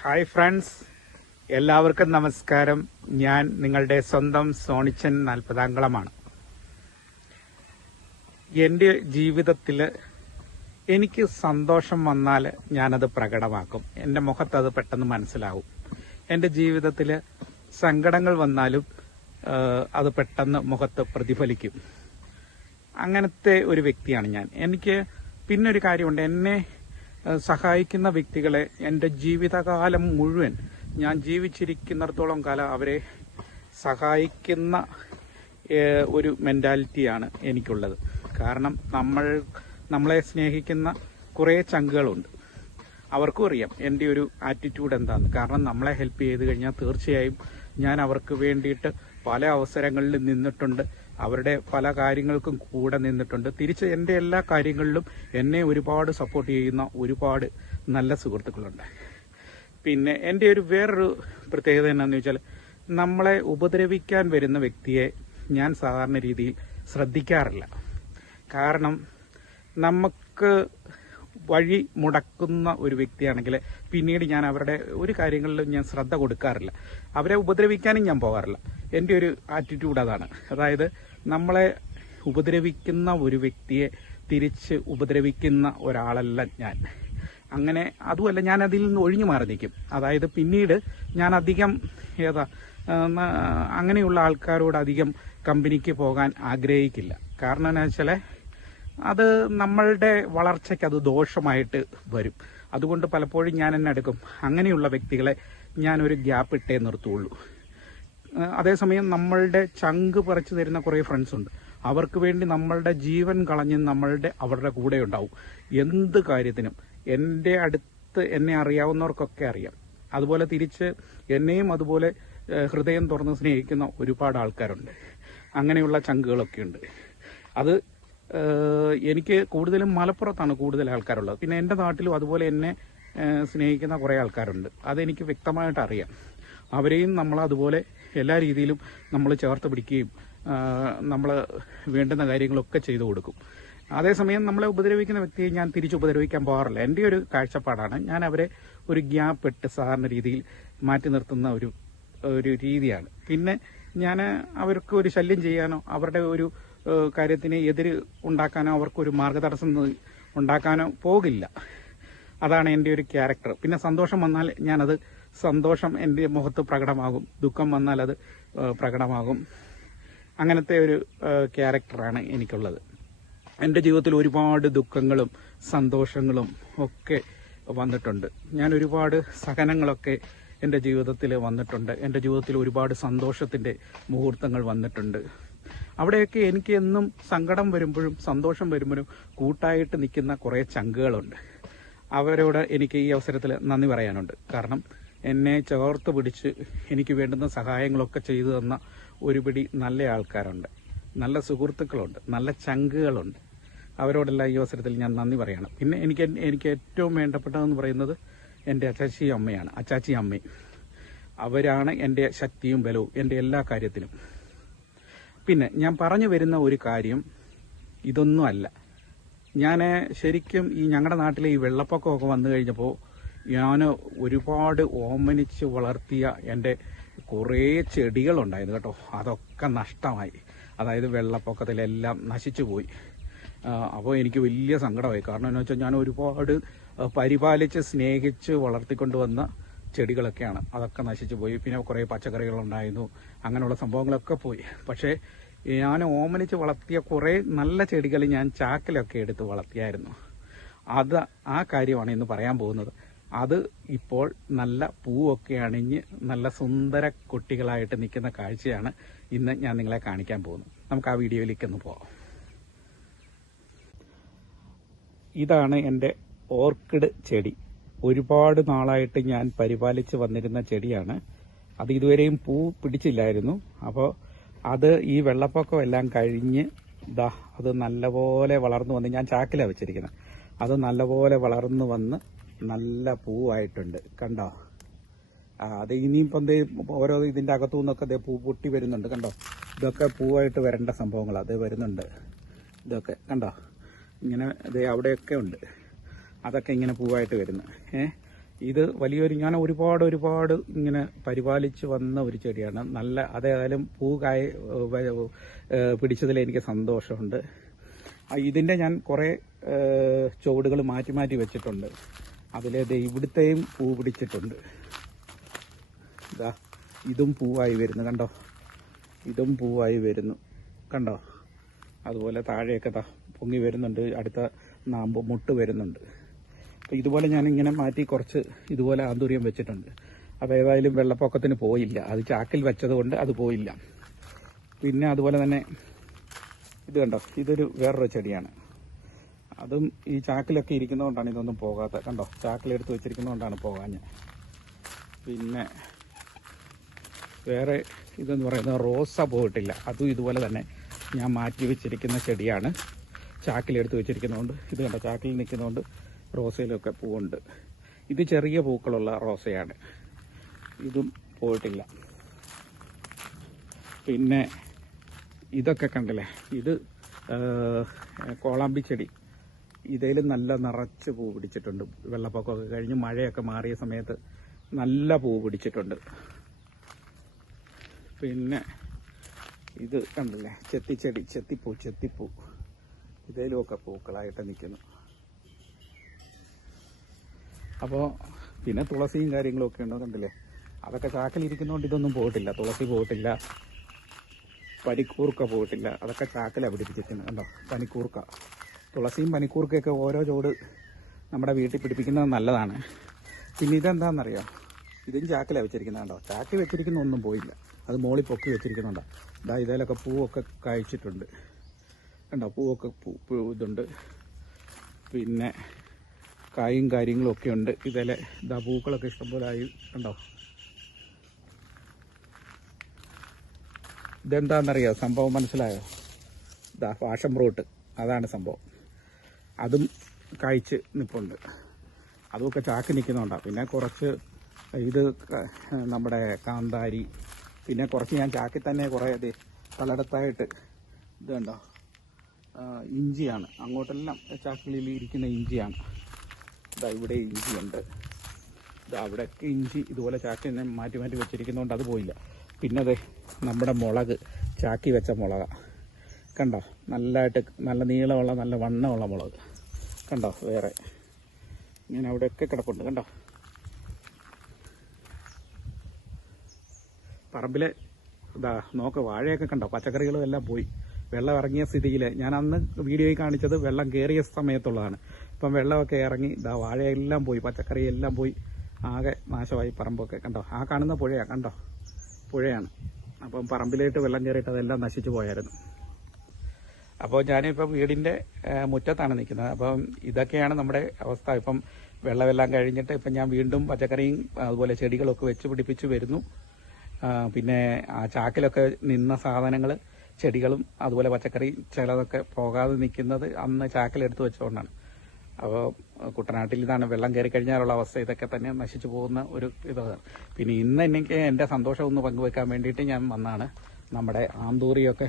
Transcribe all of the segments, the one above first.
Hi friends. എല്ലാവർക്കും നമസ്കാരം. ഞാൻ നിങ്ങളുടെ സ്വന്തം സോണിച്ചൻ നാൽപ്പതാംകളമാണ് എന്റെ ജീവിതത്തിൽ എനിക്ക് സന്തോഷം വന്നാൽ ഞാനത് പ്രകടമാക്കും. എന്റെ മുഖത്ത് അത് പെട്ടെന്ന് മനസ്സിലാവും. എന്റെ ജീവിതത്തിൽ സങ്കടങ്ങൾ വന്നാലും അത് പെട്ടെന്ന് മുഖത്ത് പ്രതിഫലിക്കും. അങ്ങനത്തെ ഒരു വ്യക്തിയാണ് ഞാൻ. എനിക്ക് പിന്നൊരു കാര്യമുണ്ട്. എന്നെ സഹായിക്കുന്ന വ്യക്തികളെ എന്റെ ജീവിതകാലം മുഴുവൻ ഞാൻ ജീവിച്ചിരിക്കുന്നിടത്തോളം കാലം അവരെ സഹായിക്കുന്ന ഒരു മെന്റാലിറ്റിയാണ് എനിക്കുള്ളത്. കാരണം നമ്മൾ നമ്മളെ സ്നേഹിക്കുന്ന കുറേ ചങ്കുകളുണ്ട്. അവർക്കും അറിയാം എന്റെ ഒരു ആറ്റിറ്റ്യൂഡ് എന്താന്ന്. കാരണം നമ്മളെ ഹെൽപ്പ് ചെയ്ത് കഴിഞ്ഞാൽ തീർച്ചയായും ഞാൻ അവർക്ക് വേണ്ടിയിട്ട് പല അവസരങ്ങളിൽ നിന്നിട്ടുണ്ട്. അവരുടെ പല കാര്യങ്ങൾക്കും കൂടെ നിന്നിട്ടുണ്ട്. തിരിച്ച് എന്റെ എല്ലാ കാര്യങ്ങളിലും എന്നെ ഒരുപാട് സപ്പോർട്ട് ചെയ്യുന്ന ഒരുപാട് നല്ല സുഹൃത്തുക്കളുണ്ട്. പിന്നെ എന്റെ ഒരു വേറൊരു പ്രത്യേകത എന്നാന്ന് വെച്ചാൽ നമ്മളെ ഉപദ്രവിക്കാൻ വരുന്ന വ്യക്തിയെ ഞാൻ സാധാരണ രീതിയിൽ ശ്രദ്ധിക്കാറില്ല. കാരണം നമുക്ക് വഴി മുടക്കുന്ന ഒരു വ്യക്തിയാണെങ്കിൽ പിന്നീട് ഞാൻ അവരുടെ ഒരു കാര്യങ്ങളിലും ഞാൻ ശ്രദ്ധ കൊടുക്കാറില്ല. അവരെ ഉപദ്രവിക്കാനും ഞാൻ പോകാറില്ല. എന്റെ ഒരു ആറ്റിറ്റ്യൂഡ് അതാണ്. അതായത് നമ്മളെ ഉപദ്രവിക്കുന്ന ഒരു വ്യക്തിയെ തിരിച്ച് ഉപദ്രവിക്കുന്ന ഒരാളല്ല ഞാൻ. അങ്ങനെ അതുമല്ല ഞാൻ അതിൽ നിന്ന് ഒഴിഞ്ഞു മാറി നിൽക്കും. അതായത് പിന്നീട് ഞാൻ അധികം ഏതാ അങ്ങനെയുള്ള ആൾക്കാരോട് അധികം കമ്പനിക്ക് പോകാൻ ആഗ്രഹിക്കില്ല. കാരണം എന്താ വെച്ചാൽ അത് നമ്മളുടെ വളർച്ചയ്ക്ക് അത് ദോഷമായിട്ട് വരും. അതുകൊണ്ട് പലപ്പോഴും ഞാൻ എന്നെ എടുക്കും അങ്ങനെയുള്ള വ്യക്തികളെ ഞാനൊരു ഗ്യാപ്പ് ഇട്ടേ നിർത്തുള്ളൂ. അതേസമയം നമ്മളുടെ ചങ്ക് പറിച്ചു തരുന്ന കുറേ ഫ്രണ്ട്സ് ഉണ്ട്. അവർക്ക് വേണ്ടി നമ്മളുടെ ജീവൻ കളഞ്ഞ് നമ്മളുടെ അവരുടെ കൂടെ ഉണ്ടാവും. എന്ത് കാര്യത്തിനും എന്റെ അടുത്ത് എന്നെ അറിയാവുന്നവർക്കൊക്കെ അറിയാം. അതുപോലെ തിരിച്ച് എന്നെയും അതുപോലെ ഹൃദയം തുറന്ന് സ്നേഹിക്കുന്ന ഒരുപാട് ആൾക്കാരുണ്ട്. അങ്ങനെയുള്ള ചങ്കുകളൊക്കെ ഉണ്ട്. അത് എനിക്ക് കൂടുതലും മലപ്പുറത്താണ് കൂടുതൽ ആൾക്കാരുള്ളത്. പിന്നെ എന്റെ നാട്ടിലും അതുപോലെ എന്നെ സ്നേഹിക്കുന്ന കുറേ ആൾക്കാരുണ്ട്. അതെനിക്ക് വ്യക്തമായിട്ട് അറിയാം. അവരെയും നമ്മൾ അതുപോലെ എല്ലാ രീതിയിലും നമ്മൾ ചേർത്ത് പിടിക്കുകയും നമ്മൾ വേണ്ടുന്ന കാര്യങ്ങളൊക്കെ ചെയ്തു കൊടുക്കും. അതേസമയം നമ്മളെ ഉപദ്രവിക്കുന്ന വ്യക്തിയെ ഞാൻ തിരിച്ച് ഉപദ്രവിക്കാൻ പോകാറില്ല. എന്റെ ഒരു കാഴ്ചപ്പാടാണ് ഞാൻ അവരെ ഒരു ഗ്യാപ്പ് ഇട്ട് സാധാരണ രീതിയിൽ മാറ്റി നിർത്തുന്ന ഒരു ഒരു രീതിയാണ്. പിന്നെ ഞാൻ അവർക്ക് ഒരു ശല്യം ചെയ്യാനോ അവരുടെ ഒരു കാര്യത്തിന് എതിര് ഉണ്ടാക്കാനോ അവർക്കൊരു മാർഗതടസ്സം ഉണ്ടാക്കാനോ പോകില്ല. അതാണ് എന്റെ ഒരു ക്യാരക്ടർ. പിന്നെ സന്തോഷം വന്നാൽ ഞാനത് സന്തോഷം എന്റെ മുഖത്ത് പ്രകടമാകും. ദുഃഖം വന്നാൽ അത് പ്രകടമാകും. അങ്ങനത്തെ ഒരു ക്യാരക്ടറാണ് എനിക്കുള്ളത്. എന്റെ ജീവിതത്തിൽ ഒരുപാട് ദുഃഖങ്ങളും സന്തോഷങ്ങളും ഒക്കെ വന്നിട്ടുണ്ട്. ഞാൻ ഒരുപാട് സഹനങ്ങളൊക്കെ എന്റെ ജീവിതത്തിൽ വന്നിട്ടുണ്ട്. എന്റെ ജീവിതത്തിൽ ഒരുപാട് സന്തോഷത്തിന്റെ മുഹൂർത്തങ്ങൾ വന്നിട്ടുണ്ട്. അവിടെയൊക്കെ എനിക്ക് എന്നും സങ്കടം വരുമ്പോഴും സന്തോഷം വരുമ്പോഴും കൂട്ടായിട്ട് നിൽക്കുന്ന കുറേ ചങ്കുകളുണ്ട്. അവരോട് എനിക്ക് ഈ അവസരത്തിൽ നന്ദി പറയാനുണ്ട്. കാരണം എന്നെ ചേർത്ത് പിടിച്ച് എനിക്ക് വേണ്ടുന്ന സഹായങ്ങളൊക്കെ ചെയ്തു തന്ന ഒരുപിടി നല്ല ആൾക്കാരുണ്ട്. നല്ല സുഹൃത്തുക്കളുണ്ട്. നല്ല ചങ്കുകളുണ്ട്. അവരോടെല്ലാം ഈ അവസരത്തിൽ ഞാൻ നന്ദി പറയണം. പിന്നെ എനിക്ക് എനിക്ക് ഏറ്റവും വേണ്ടപ്പെട്ടതെന്ന് പറയുന്നത് എന്റെ അച്ചാച്ചി അമ്മയാണ്. അച്ചാച്ചി അമ്മയും അവരാണ് എന്റെ ശക്തിയും ബലവും എന്റെ എല്ലാ കാര്യത്തിലും. പിന്നെ ഞാൻ പറഞ്ഞു വരുന്ന ഒരു കാര്യം ഇതൊന്നുമല്ല ഞാൻ ശരിക്കും ഈ ഞങ്ങളുടെ നാട്ടിലെ ഈ വെള്ളപ്പൊക്കമൊക്കെ വന്നു കഴിഞ്ഞപ്പോൾ ഞാൻ ഒരുപാട് ഓമനിച്ച് വളർത്തിയ എന്റെ കുറേ ചെടികളുണ്ടായിരുന്നു കേട്ടോ. അതൊക്കെ നഷ്ടമായി. അതായത് വെള്ളപ്പൊക്കത്തിലെല്ലാം നശിച്ചു പോയി. അപ്പോൾ എനിക്ക് വലിയ സങ്കടമായി. കാരണം എന്ന് വെച്ചാൽ ഞാൻ ഒരുപാട് പരിപാലിച്ച് സ്നേഹിച്ച് വളർത്തിക്കൊണ്ടുവന്ന ചെടികളൊക്കെയാണ്. അതൊക്കെ നശിച്ചു പോയി. പിന്നെ കുറേ പച്ചക്കറികളുണ്ടായിരുന്നു. അങ്ങനെയുള്ള സംഭവങ്ങളൊക്കെ പോയി. പക്ഷേ ഞാൻ ഓമനിച്ച് വളർത്തിയ കുറേ നല്ല ചെടികൾ ഞാൻ ചാക്കിലൊക്കെ എടുത്ത് വളർത്തിയായിരുന്നു. അത് ആ കാര്യമാണ് ഇന്ന് പറയാൻ പോകുന്നത്. അത് ഇപ്പോൾ നല്ല പൂവൊക്കെ അണിഞ്ഞ് നല്ല സുന്ദര കുട്ടികളായിട്ട് നിൽക്കുന്ന കാഴ്ചയാണ് ഇന്ന് ഞാൻ നിങ്ങളെ കാണിക്കാൻ പോകുന്നത്. നമുക്ക് ആ വീഡിയോയിലേക്ക് ഒന്ന് പോകാം ഇതാണ് എന്റെ ഓർക്കിഡ് ചെടി. ഒരുപാട് നാളായിട്ട് ഞാൻ പരിപാലിച്ച് വന്നിരുന്ന ചെടിയാണ്. അത് ഇതുവരെയും പൂ പിടിച്ചില്ലായിരുന്നു. അപ്പോൾ അത് ഈ വെള്ളപ്പൊക്കം എല്ലാം കഴിഞ്ഞ് ദാ അത് നല്ലപോലെ വളർന്നു വന്ന് ഞാൻ ചാക്കിലാണ് വെച്ചിരിക്കുന്നത്. അത് നല്ലപോലെ വളർന്നു വന്ന് നല്ല പൂവായിട്ടുണ്ട്. കണ്ടോ? ആ അത് ഇനിയിപ്പം ദേ ഓരോ ഇതിന്റെ അകത്തു നിന്നൊക്കെ പൂ പൊട്ടി വരുന്നുണ്ട്. കണ്ടോ? ഇതൊക്കെ പൂവായിട്ട് വരേണ്ട സംഭവങ്ങളാണ് അത് വരുന്നുണ്ട്. ഇതൊക്കെ കണ്ടോ? ഇങ്ങനെ ഇത് അവിടെയൊക്കെ ഉണ്ട്. അതൊക്കെ ഇങ്ങനെ പൂവായിട്ട് വരുന്നു. ഏ? ഇത് വലിയൊരു ഞാൻ ഒരുപാട് ഒരുപാട് ഇങ്ങനെ പരിപാലിച്ച് വന്ന ഒരു ചെടിയാണ്. നല്ല അതേതായാലും പൂ കായ പിടിച്ചതിൽ എനിക്ക് സന്തോഷമുണ്ട്. ഇതിന്റെ ഞാൻ കുറേ ചുവടുകൾ മാറ്റി മാറ്റി വെച്ചിട്ടുണ്ട്. അതിലെ ദേ ഇവിടുത്തെയും പൂ പിടിച്ചിട്ടുണ്ട്. ഇതാ ഇതും പൂവായി വരുന്നു കണ്ടോ? ഇതും പൂവായി വരുന്നു കണ്ടോ? അതുപോലെ താഴെയൊക്കെ താ പൊങ്ങി വരുന്നുണ്ട് അടുത്ത നാമ്പ് മുട്ട് വരുന്നുണ്ട്. അപ്പോൾ ഇതുപോലെ ഞാൻ ഇങ്ങനെ മാറ്റി കുറച്ച് ഇതുപോലെ ആന്തൂര്യം വെച്ചിട്ടുണ്ട്. അപ്പോൾ ഏതായാലും വെള്ളപ്പൊക്കത്തിന് പോയില്ല. അത് ചാക്കിൽ വെച്ചതുകൊണ്ട് അത് പോയില്ല. പിന്നെ അതുപോലെ തന്നെ ഇത് കണ്ടോ? ഇതൊരു വേറൊരു ചെടിയാണ്. അതും ഈ ചാക്കിലൊക്കെ ഇരിക്കുന്നതുകൊണ്ടാണ് ഇതൊന്നും പോകാത്ത കണ്ടോ? ചാക്കിലെടുത്ത് വെച്ചിരിക്കുന്നതുകൊണ്ടാണ് പോകാഞ്ഞ് പിന്നെ വേറെ ഇതെന്ന് പറയുന്നത് റോസ പോയിട്ടില്ല അതും ഇതുപോലെ തന്നെ ഞാൻ മാറ്റി വെച്ചിരിക്കുന്ന ചെടിയാണ്. ചാക്കിലെടുത്ത് വെച്ചിരിക്കുന്നതുകൊണ്ട് ഇത് കണ്ടോ? ചാക്കിൽ നിൽക്കുന്നതുകൊണ്ട് റോസയിലൊക്കെ പൂവുണ്ട്. ഇത് ചെറിയ പൂക്കളുള്ള റോസയാണ്. ഇതും പോയിട്ടില്ല. പിന്നെ ഇതൊക്കെ കണ്ടില്ലേ? ഇത് കോളാമ്പി ചെടി. ഇതിൽ നല്ല നിറച്ച് പൂ പിടിച്ചിട്ടുണ്ട്. വെള്ളപ്പൊക്കമൊക്കെ കഴിഞ്ഞ് മഴയൊക്കെ മാറിയ സമയത്ത് നല്ല പൂ പിടിച്ചിട്ടുണ്ട്. പിന്നെ ഇത് കണ്ടില്ലേ? ചെത്തിച്ചെടി ചെത്തിപ്പൂ ചെത്തിപ്പൂ. ഇതിലുമൊക്കെ പൂക്കളായിട്ട് നിൽക്കുന്നു. അപ്പോൾ പിന്നെ തുളസിയും കാര്യങ്ങളും ഒക്കെ ഉണ്ടോ കണ്ടില്ലേ? അതൊക്കെ ചാക്കിലിരിക്കുന്നതുകൊണ്ട് ഇതൊന്നും പോയിട്ടില്ല. തുളസി പോയിട്ടില്ല. പനിക്കൂർക്ക പോയിട്ടില്ല. അതൊക്കെ ചാക്കിലാണ് പിടിപ്പിച്ചിരിക്കുന്നത് കണ്ടോ? പനിക്കൂർക്ക. തുളസിയും പനിക്കൂർക്കയൊക്കെ ഓരോ ചോട് നമ്മുടെ വീട്ടിൽ പിടിപ്പിക്കുന്നത് നല്ലതാണ്. പിന്നെ ഇതെന്താണെന്നറിയോ ഇതും ചാക്കിലാണ് വെച്ചിരിക്കുന്നത് കണ്ടോ? ചാക്കി വെച്ചിരിക്കുന്ന ഒന്നും പോയില്ല. അത് മോളിൽ പൊക്കി വെച്ചിരിക്കുന്നുണ്ടോ. ഇതാ ഇതിലൊക്കെ പൂവൊക്കെ കായ്ച്ചിട്ടുണ്ട്. കണ്ടോ? പൂവൊക്കെ പൂ ഇതുണ്ട്. പിന്നെ കായും കാര്യങ്ങളും ഒക്കെ ഉണ്ട്. ഇതിലെ ഇതാ പൂക്കളൊക്കെ ഇഷ്ടംപോലെ ആയി കണ്ടോ? ഇതെന്താണെന്നറിയോ സംഭവം മനസ്സിലായോ? ഇതാ ഫാഷൻ ഫ്രൂട്ട്. അതാണ് സംഭവം. അതും കഴിച്ച് നിൽപ്പുണ്ട് അതുമൊക്കെ ചാക്കി നിൽക്കുന്നുണ്ടാണ് പിന്നെ കുറച്ച് ഇത് നമ്മുടെ കാന്താരി പിന്നെ കുറച്ച് ഞാൻ ചാക്കി തന്നെ കുറേ ഇത് പലയിടത്തായിട്ട് ഇത് കണ്ടോ ഇഞ്ചിയാണ്. അങ്ങോട്ടെല്ലാം ചാക്കിളിൽ ഇരിക്കുന്ന ഇഞ്ചിയാണ്. ഇതാ ഇവിടെ ഇഞ്ചിയുണ്ട്. ഇതാ അവിടെയൊക്കെ ഇഞ്ചി ഇതുപോലെ ചാക്കി തന്നെ മാറ്റി മാറ്റി വെച്ചിരിക്കുന്നതുകൊണ്ട് അത് പോയില്ല. പിന്നെ അതെ നമ്മുടെ മുളക് ചാക്കി വെച്ച മുളക. കണ്ടോ? നല്ലതായിട്ട് നല്ല നീളമുള്ള നല്ല വണ്ണമുള്ള മുളക്. കണ്ടോ വേറെ. ഞാൻ അവിടെയൊക്കെ കിടപ്പുണ്ട് കണ്ടോ? പറമ്പിലെ ഇതാ നോക്ക് വാഴയൊക്കെ കണ്ടോ? പച്ചക്കറികളും എല്ലാം പോയി. വെള്ളം ഇറങ്ങിയ സ്ഥിതിയിൽ ഞാൻ അന്ന് വീഡിയോയിൽ കാണിച്ചത് വെള്ളം കയറിയ സമയത്തുള്ളതാണ്. ഇപ്പം വെള്ളമൊക്കെ ഇറങ്ങി ഇതാ വാഴയെല്ലാം പോയി പച്ചക്കറി എല്ലാം പോയി. ആകെ നാശമായി പറമ്പൊക്കെ കണ്ടോ? ആ കാണുന്ന പുഴയാണ് കണ്ടോ? പുഴയാണ്. അപ്പം പറമ്പിലേട്ട് വെള്ളം കയറിയിട്ട് അതെല്ലാം നശിച്ചു പോയായിരുന്നു. അപ്പോൾ ഞാനിപ്പം വീടിന്റെ മുറ്റത്താണ് നിൽക്കുന്നത്. അപ്പം ഇതൊക്കെയാണ് നമ്മുടെ അവസ്ഥ. ഇപ്പം വെള്ളമെല്ലാം കഴിഞ്ഞിട്ട് ഇപ്പം ഞാൻ വീണ്ടും പച്ചക്കറിയും അതുപോലെ ചെടികളൊക്കെ വെച്ച് പിടിപ്പിച്ച് വരുന്നു. പിന്നെ ആ ചാക്കിലൊക്കെ നിന്ന സാധനങ്ങൾ ചെടികളും അതുപോലെ പച്ചക്കറി ചിലതൊക്കെ പോകാതെ നിൽക്കുന്നത് അന്ന് ചാക്കിലെടുത്ത് വെച്ചുകൊണ്ടാണ്. അപ്പോൾ കുട്ടനാട്ടിൽ ഇതാണ് വെള്ളം കയറി കഴിഞ്ഞാലുള്ള അവസ്ഥ. ഇതൊക്കെ തന്നെ നശിച്ചു പോകുന്ന ഒരു ഇതാണ് പിന്നെ ഇന്ന് എനിക്ക് എന്റെ സന്തോഷം ഒന്ന് പങ്കുവെക്കാൻ വേണ്ടിയിട്ട് ഞാൻ വന്നാണ്. നമ്മുടെ ആന്തൂറിയൊക്കെ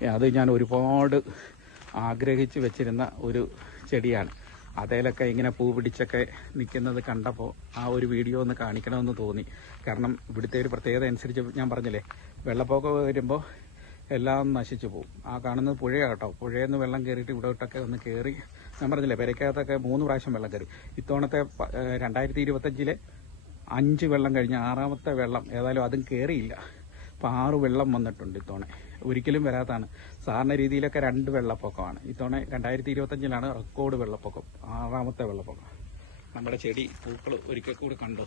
അത് ഞാൻ ഒരുപാട് ആഗ്രഹിച്ചു വെച്ചിരുന്ന ഒരു ചെടിയാണ്. അതേലൊക്കെ ഇങ്ങനെ പൂ പിടിച്ചൊക്കെ നിൽക്കുന്നത് കണ്ടപ്പോൾ ആ ഒരു വീഡിയോ ഒന്ന് കാണിക്കണമെന്ന് തോന്നി. കാരണം ഇവിടുത്തെ ഒരു പ്രത്യേകത അനുസരിച്ച് ഞാൻ പറഞ്ഞില്ലേ വെള്ളപ്പൊക്കം വരുമ്പോൾ എല്ലാം നശിച്ചു പോകും ആ കാണുന്നത് പുഴയാണ് കേട്ടോ. പുഴയിൽ നിന്ന് വെള്ളം കയറിയിട്ട് ഇവിടോട്ടൊക്കെ ഒന്ന് കയറി ഞാൻ പറഞ്ഞില്ലേ പെരക്കകത്തൊക്കെ മൂന്ന് പ്രാവശ്യം വെള്ളം കയറി ഇത്തവണത്തെ രണ്ടായിരത്തി ഇരുപത്തഞ്ചിലെ അഞ്ച് വെള്ളം കഴിഞ്ഞ് ആറാമത്തെ വെള്ളം ഏതായാലും അതും കയറിയില്ല അപ്പോൾ ആറ് വെള്ളം വന്നിട്ടുണ്ട് ഇത്തവണ. ഒരിക്കലും വരാത്താണ്. സാധാരണ രീതിയിലൊക്കെ രണ്ട് വെള്ളപ്പൊക്കമാണ്. ഇത്തവണ രണ്ടായിരത്തി ഇരുപത്തഞ്ചിലാണ് റെക്കോർഡ് വെള്ളപ്പൊക്കം. ആറാമത്തെ വെള്ളപ്പൊക്കം. നമ്മുടെ ചെടി പൂക്കൾ ഒരിക്കൽ കൂടി കണ്ടു?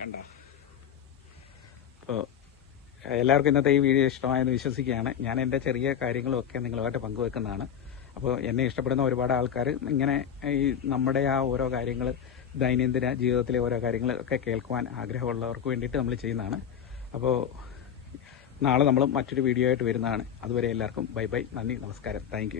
കണ്ട? അപ്പോൾ എല്ലാവർക്കും ഇന്നത്തെ ഈ വീഡിയോ ഇഷ്ടമായെന്ന് വിശ്വസിക്കുകയാണ്. ഞാൻ എന്റെ ചെറിയ കാര്യങ്ങളൊക്കെ നിങ്ങളുമായിട്ട് പങ്കുവെക്കുന്നതാണ്. അപ്പോൾ എന്നെ ഇഷ്ടപ്പെടുന്ന ഒരുപാട് ആൾക്കാർ ഇങ്ങനെ ഈ നമ്മുടെ ആ ഓരോ കാര്യങ്ങൾ ദൈനംദിന ജീവിതത്തിലെ ഓരോ കാര്യങ്ങൾ ഒക്കെ കേൾക്കുവാൻ ആഗ്രഹമുള്ളവർക്ക് വേണ്ടിയിട്ട് നമ്മൾ ചെയ്യുന്നതാണ്. അപ്പോൾ നാളെ നമ്മൾ മറ്റൊരു വീഡിയോ ആയിട്ട് വരുന്നതാണ്. അതുവരെ എല്ലാവർക്കും ബൈ ബൈ. നന്ദി നമസ്കാരം. താങ്ക്